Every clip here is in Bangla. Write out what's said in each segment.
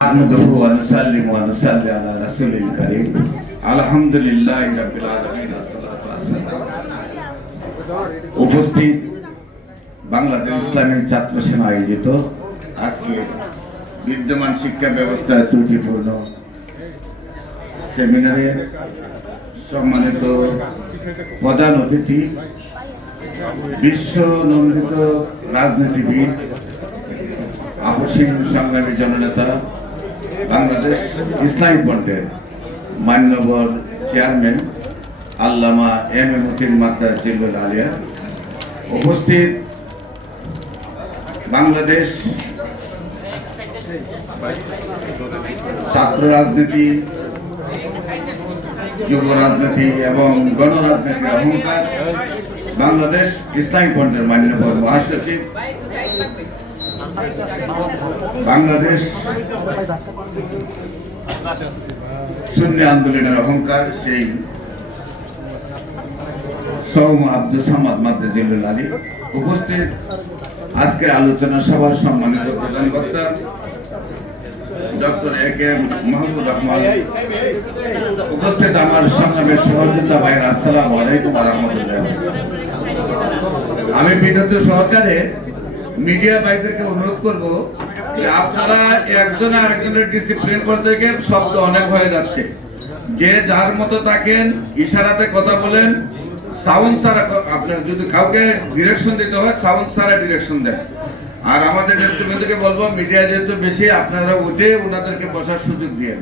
نحمده ونسلم ونصلي على رسول الكريم الحمد لله رب العالمين والصلاة والسلام উপস্থিত বাংলাদেশ ইসলামী ছাত্র সেনা আয়োজিত আজকে বিদ্যমান শিক্ষা ব্যবস্থার ত্রুটিপূর্ণ সেমিনারে সম্মানিত প্রধান অতিথি বিশ্ব নন্দিত রাজনীতিবিদ আপসীন সংগ্রামী জননেতা বাংলাদেশ ইসলামী ফ্রন্টের মান্যবর chairman Allama M A Motin মাদ্দা জিল্লুল আলিয়া উপস্থিত বাংলাদেশ ছাত্র রাজনীতি, যুব রাজনীতি এবং গণরাজনীতির অহংকার বাংলাদেশ ইসলামী ফ্রন্টের মান্যবর মহাসচিব বাংলাদেশ শূন্য আন্দোলনের অহংকার, সেই সৌম আব্দুল সামাদ মাদ্দাজিল্লুল আলী উপস্থিত। আজকের আলোচনা সভার সম্মানিত প্রধান বক্তা, ডক্টর এ কে মাহমুদ উপস্থিত আমার সংগ্রামের সহযোগিতা ভাইয়ের, আসসালাম আলাইকুম আমি বিনত সহকারে মিডিয়া ভাইদেরকে অনুরোধ করব যে আপনারা একজন আরেকজনের ডিসিপ্লিন করতে গিয়ে শব্দ অনেক হয়ে যাচ্ছে। যে যার মতো থাকেন ইশারাতে কথা বলেন সাউন্ড সারা আপনার যদি কাউকে ডিরেকশন দিতে হয় সাউন্ড সারা ডিরেকশন দেন। আর আমাদের নেতৃবৃন্দকে বলব মিডিয়া যেহেতু বেশি আপনারা উঠে ওনাদেরকে বসার সুযোগ দিয়ে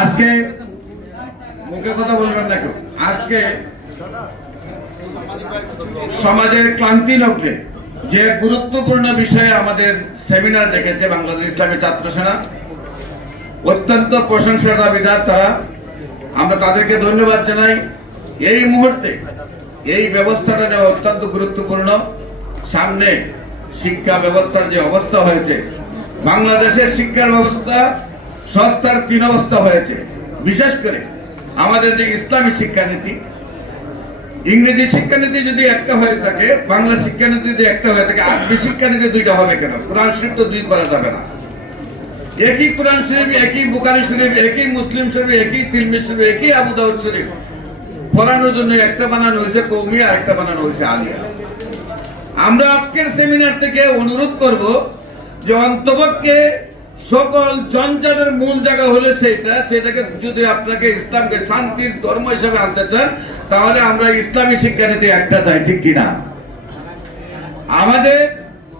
আজকে মুখে কথা বলবেন না কেউ। আজকে সমাজের ক্লান্তি লগ্নে যে গুরুত্বপূর্ণ বিষয়ে আমাদের সেমিনার ডেকেছে বাংলাদেশ ইসলামী ছাত্র সেনা, অত্যন্ত প্রশংসার দাবিদার তারা। আমরা তাদেরকে ধন্যবাদ জানাই। এই মুহূর্তে এই ব্যবস্থাটা নেওয়া অত্যন্ত গুরুত্বপূর্ণ। সামনে শিক্ষা ব্যবস্থার যে অবস্থা হয়েছে, বাংলাদেশের শিক্ষার ব্যবস্থা সস্তার তিন অবস্থা হয়েছে। বিশেষ করে আমাদের যে ইসলামী শিক্ষানীতি ইংরেজি শিক্ষানীতি যদি একটা হয়ে থাকে, বাংলা শিক্ষানীতি যদি একটা হয়ে থাকে, আরবি শিক্ষানীতি দুইটা হবে কেন? কোরআন শরীফ তো দুই করা যাবে না। একই কোরআন শরীফ, একই বুকারি শরীফ, একই মুসলিম শরীফ, একই তিলমি শরীফ, একই আবু দাউদ শরীফ। পড়ানোর জন্য একটা বানানো হয়েছে কৌমিয়া একটা বানানো হয়েছে আলিয়া। আমরা আজকের সেমিনার থেকে অনুরোধ করব যে অন্তপক্ষে সকল জঞ্জালের মূল জায়গা হলে সেটা সেটাকে যদি আপনাকে ইসলামকে শান্তির ধর্ম হিসেবে আনতে চান, তাহলে আমরা ইসলামী শিক্ষানীতি একটা চাই, ঠিক কিনা? আমাদের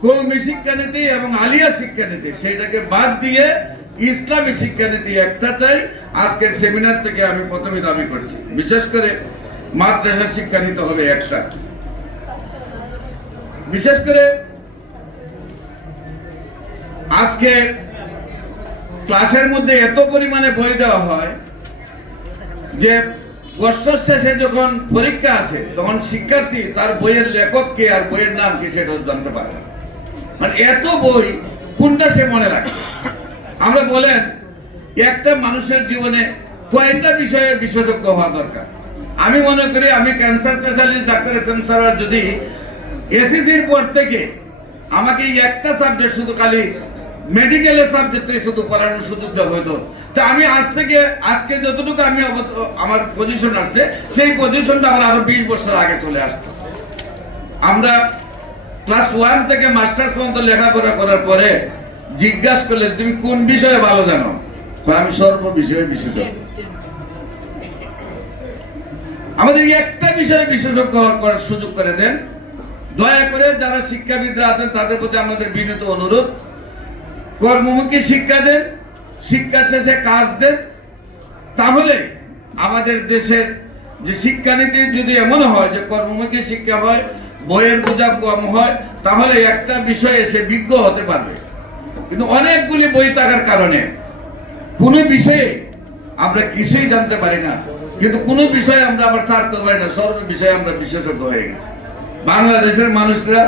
কৌমি শিক্ষানীতি এবং আলিয়া শিক্ষানীতি সেটাকে বাদ দিয়ে ইসলামী শিক্ষানীতি একটা চাই। আজকের সেমিনার থেকে আমি প্রথমে দাবি করছি, বিশেষ করে মাদ্রাসা শিক্ষানীতি হবে একটা। বিশেষ করে আজকে ক্লাসের মধ্যে এত পরিমাণে বই দেওয়া হয় যে বর্ষর শেষে যখন পরীক্ষা আসে, তখন শিক্ষার্থী তার বইয়ের লেখক কে আর বইয়ের নাম কি সেটা জানতে পারে। মানে এত বই কোনটা সে মনে রাখে আমরা বলেন, একটা মানুষের জীবনে কয়েকটা বিষয়ে বিশেষজ্ঞ হওয়া দরকার আমি মনে করি আমি cancer specialist doctor S M যদি এসিসির পর থেকে আমাকে একটা সাবজেক্ট শুধু খালি মেডিকেলের সাবজেক্টে শুধু পড়ানোর সুযোগ দেওয়া হতো তা আমি আজ থেকে আজকে যতটুকু আমি আমার পজিশন আসছে সেই পজিশনটা আমার আরও বিশ বছর আগে চলে আসতো আমরা ক্লাস ওয়ান থেকে মাস্টার্স পর্যন্ত লেখাপড়া করার পরে জিজ্ঞাসা করলে তুমি কোন বিষয়ে ভালো জানো? আমি সর্ব বিষয়ে বিশেষজ্ঞ। আমাদের একটা বিষয়ে বিশেষজ্ঞ হওয়ার করার সুযোগ করে দেন। দয়া করে যারা শিক্ষাবিদরা আছেন তাদের প্রতি আমাদের বিনীত অনুরোধ। কর্মমুখী শিক্ষা দেন, শিক্ষা শেষে কাজ দেন। তাহলে আমাদের দেশের যে শিক্ষানীতি যদি এমন হয় যে কর্মমুখী শিক্ষা হয়, বইয়ের বোঝা কম হয়, তাহলে একটা বিষয়ে সে বিজ্ঞ হতে পারবে। কিন্তু অনেকগুলি বই থাকার কারণে কোনো বিষয়ে আমরা কিছুই জানতে পারি না। কিন্তু কোনো বিষয়ে আমরা আবার ছাড়তে পারি না। সর্ব বিষয়ে আমরা বিশেষজ্ঞ হয়ে গেছি। বাংলাদেশের মানুষরা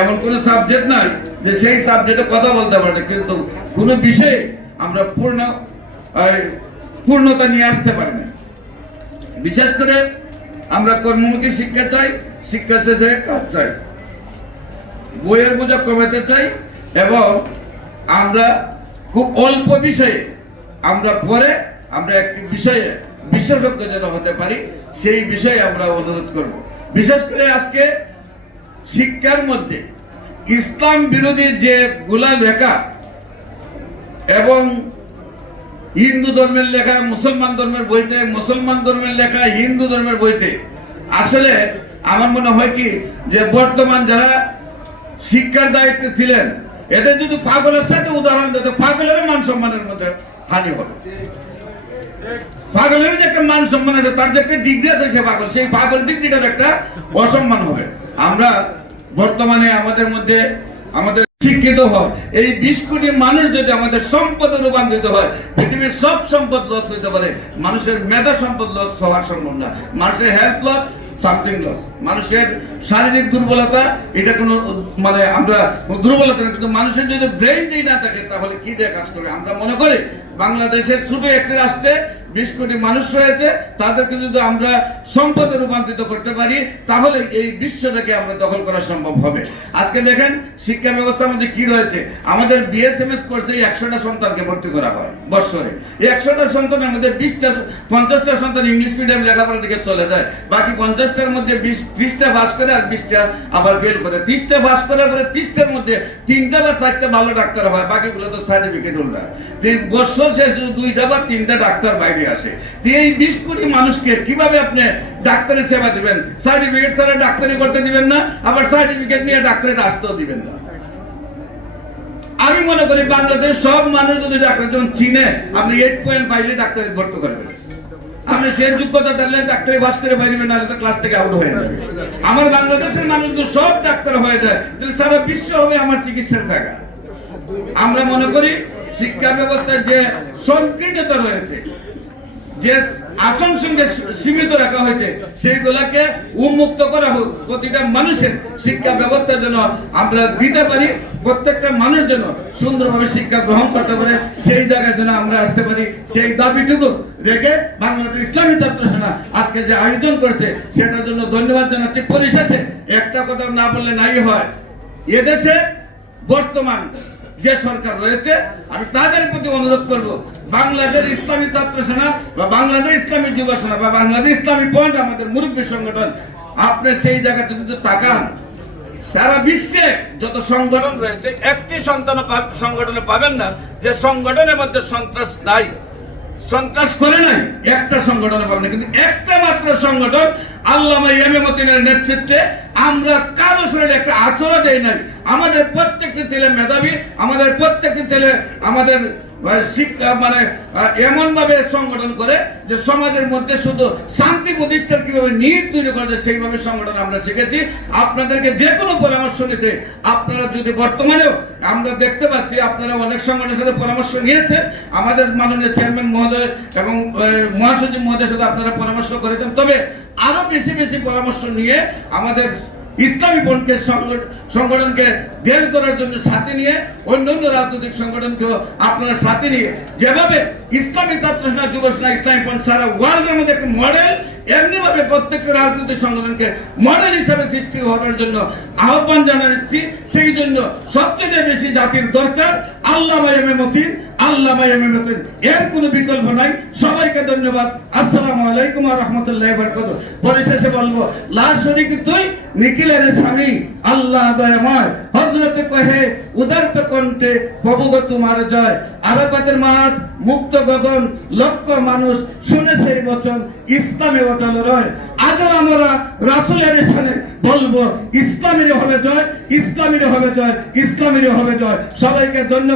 এমন কোনো সাবজেক্ট নাই যে সেই সাবজেক্টে কথা বলতে পারে, কিন্তু কোনো বিষয়ে আমরা পূর্ণ পূর্ণতা নিয়ে আসতে পারি না। বিশেষ করে আমরা কর্মমুখী শিক্ষা চাই, শিক্ষা শেষে কাজ চাই। বইয়ের বোঝা কমাতে চাই এবং আমরা খুব অল্প বিষয়ে, আমরা পরে আমরা একটি বিষয়ে বিশেষজ্ঞ যেন হতে পারি, সেই বিষয়ে আমরা অনুরোধ করব। বিশেষ করে আজকে শিক্ষার মধ্যে ইসলাম বিরোধী যে গুলা লেখা এবং হিন্দু ধর্মের লেখা, মুসলমান ধর্মের বইতে, মুসলমান ধর্মের লেখা, হিন্দু ধর্মের বইতে, আসলে আমার মনে হয় কি যে বর্তমান যারা শিক্ষার দায়িত্বে ছিলেন, এদের যদি পাগলের সাথে উদাহরণ দিতে পাগলের মান সম্মানের মধ্যে হানি হবে। পাগলের যে একটা মান সম্মান আছে, তার যে একটা ডিগ্রি আছে সে পাগল, সেই পাগল ডিগ্রিটার একটা অসম্মান হবে। আমরা বর্তমানে আমাদের মধ্যে আমাদের শিক্ষিত হয়। এই বিশ কোটি মানুষ যদি আমাদের সম্পদে রূপান্তরিত হয় পৃথিবীর সব সম্পদ লস হতে পারে। মানুষের মেধা সম্পদ লস হওয়ার সম্ভব না মানুষের হেলথ লস সামথিং লস মানুষের শারীরিক দুর্বলতা এটা কোনো মানে আমরা দুর্বলতা না, কিন্তু মানুষের যদি ব্রেনটাই না থাকে তাহলে কি দিয়ে কাজ করবে? আমরা মনে করি বাংলাদেশের ছোট একটি রাষ্ট্রে বিশ কোটি মানুষ রয়েছে, তাদেরকে যদি আমরা সম্পদে রূপান্তরিত করতে পারি, তাহলে এই বিশ্বটাকে আমরা দখল করা সম্ভব হবে। আজকে দেখেন, শিক্ষা ব্যবস্থার মধ্যে কি রয়েছে? আমাদের বিএসএমএস কোর্সে একশোটা সন্তানকে ভর্তি করা হয় বৎসরে। এই একশোটা সন্তানের মধ্যে বিশটা, পঞ্চাশটা সন্তান ইংলিশ মিডিয়াম লেখাপড়ার দিকে চলে যায়। বাকি পঞ্চাশটার মধ্যে বিশ, ত্রিশটা পাস করে আর বিশটা আবার ফেল করে। ত্রিশটা পাস করার পরে ত্রিশটার মধ্যে তিনটা বা চারটা ভালো ডাক্তার হয়, বাকিগুলো তো সার্টিফিকেট হোল্ডার বছর শেষে দুইটা বা তিনটা ডাক্তার বাইরে। আসে তো এই বিশ কোটি মানুষকে কীভাবে আপনি ডাক্তারের সেবা দিবেন? সার্টিফিকেট ছাড়া ডাক্তারি করতে দিবেন না, আবার সার্টিফিকেট নিয়ে ডাক্তারের আসতেও দিবেন না। আমি মনে করি বাংলাদেশ সব মানুষ যদি ডাক্তার যখন চিনে, আপনি এইট পয়েন্ট পাইলে ডাক্তারে ভর্তি করবেন। আপনি যোগ্যতা দিলে ডাক্তারি বাস করে তো ক্লাস থেকে আউট হয়ে যাবে। আমার বাংলাদেশের মানুষ তো সব ডাক্তার হয়ে যায়, তাহলে সারা বিশ্ব হবে আমার চিকিৎসার জায়গা। আমরা মনে করি শিক্ষা ব্যবস্থায় যে সংকীর্ণতা রয়েছে যে আসন সঙ্গে সীমিত রাখা হয়েছে, সেইগুলাকে উন্মুক্ত করা হোক। প্রতিটা মানুষের শিক্ষা ব্যবস্থার জন্য আমরা দিতে পারি, প্রত্যেকটা মানুষ যেন সুন্দরভাবে শিক্ষা গ্রহণ করতে পারে। সেই জায়গায় যেন আমরা আসতে পারি। সেই দাবিটুকু রেখে বাংলাদেশ ইসলামী ছাত্র সেনা আজকে যে আয়োজন করছে, সেটার জন্য ধন্যবাদ জানাচ্ছি। পরিশেষে একটা কথা না বললে নাই হয়। এদেশে বর্তমান যে সরকার রয়েছে, আমি তাদের প্রতি অনুরোধ করব বাংলাদেশ ইসলামী ছাত্র সেনা বা বাংলাদেশ ইসলামী যুব সেনা বা বাংলাদেশ ইসলামী পয়েন্ট আমাদের মুরব্বী সংগঠন, আপনি সেই জায়গাতে যদি তাকান, সারা বিশ্বে যত সংগঠন রয়েছে, একটি সন্তান সংগঠনে পাবেন না যে সংগঠনের মধ্যে সন্ত্রাস নাই। সন্ত্রাস করে নাই, একটা সংগঠন পাবেন না। কিন্তু একটা মাত্র সংগঠন, আল্লামা ইয়ামে মতিনের নেতৃত্বে আমরা কারও শরীরে একটা আচরণ দেই নাই। আমাদের প্রত্যেকটি ছেলে মেধাবী, আমাদের প্রত্যেকটি ছেলে, আমাদের মানে এমন ভাবে সংগঠন করে যে সমাজের মধ্যে শুধু শান্তি প্রতিষ্ঠার কীভাবে নিট তৈরি করা সেইভাবে সংগঠন আমরা শিখেছি। আপনাদেরকে যে কোনো পরামর্শ নিতে আপনারা যদি বর্তমানেও আমরা দেখতে পাচ্ছি, আপনারা অনেক সংগঠনের সাথে পরামর্শ নিয়েছেন, আমাদের মাননীয় চেয়ারম্যান মহোদয় এবং মহাসচিব মহোদয়ের সাথে আপনারা পরামর্শ করেছেন, তবে আরও বেশি বেশি পরামর্শ নিয়ে আমাদের ইসলামী পন্থকে সংগঠনকে বের করার জন্য সাথে নিয়ে অন্যান্য রাজনৈতিক সংগঠনকেও আপনারা সাথে নিয়ে যেভাবে ইসলামী ছাত্র সেনা যুব সেনা ইসলামী পন্থ সারা ওয়ার্ল্ডের মধ্যে একটা মডেল এমনিভাবে প্রত্যেকটা রাজনৈতিক সংগঠনকে মডেল হিসাবে সৃষ্টি হওয়ার জন্য আহ্বান জানাচ্ছি। সেই জন্য সবচেয়ে বেশি জাতির দরকার আল্লাহ মতিন আল্লাহ মতিন এর কোনো বিকল্প নাই। সবাইকে ধন্যবাদ। আসসালামু আলাইকুম ওয়া রাহমাতুল্লাহি ওয়া বারাকাতুহু। পরিশেষে বলব লা শরীক তুই, নিখিলের স্বামী, আল্লাহ দয়াময়। হযরতে কহে, উদারত কণ্ঠে প্রভু তোমার জয়। আরাফাতের মাঠ, মুক্ত গগন, লক্ষ মানুষ শুনে সেই বচন ইসলামে অটল রয়। আজও আমরা রাসূলের সামনে বলব ইসলামের হবে জয় ইসলামের হবে জয় ইসলামের হবে জয়। সবাইকে ধন্যবাদ।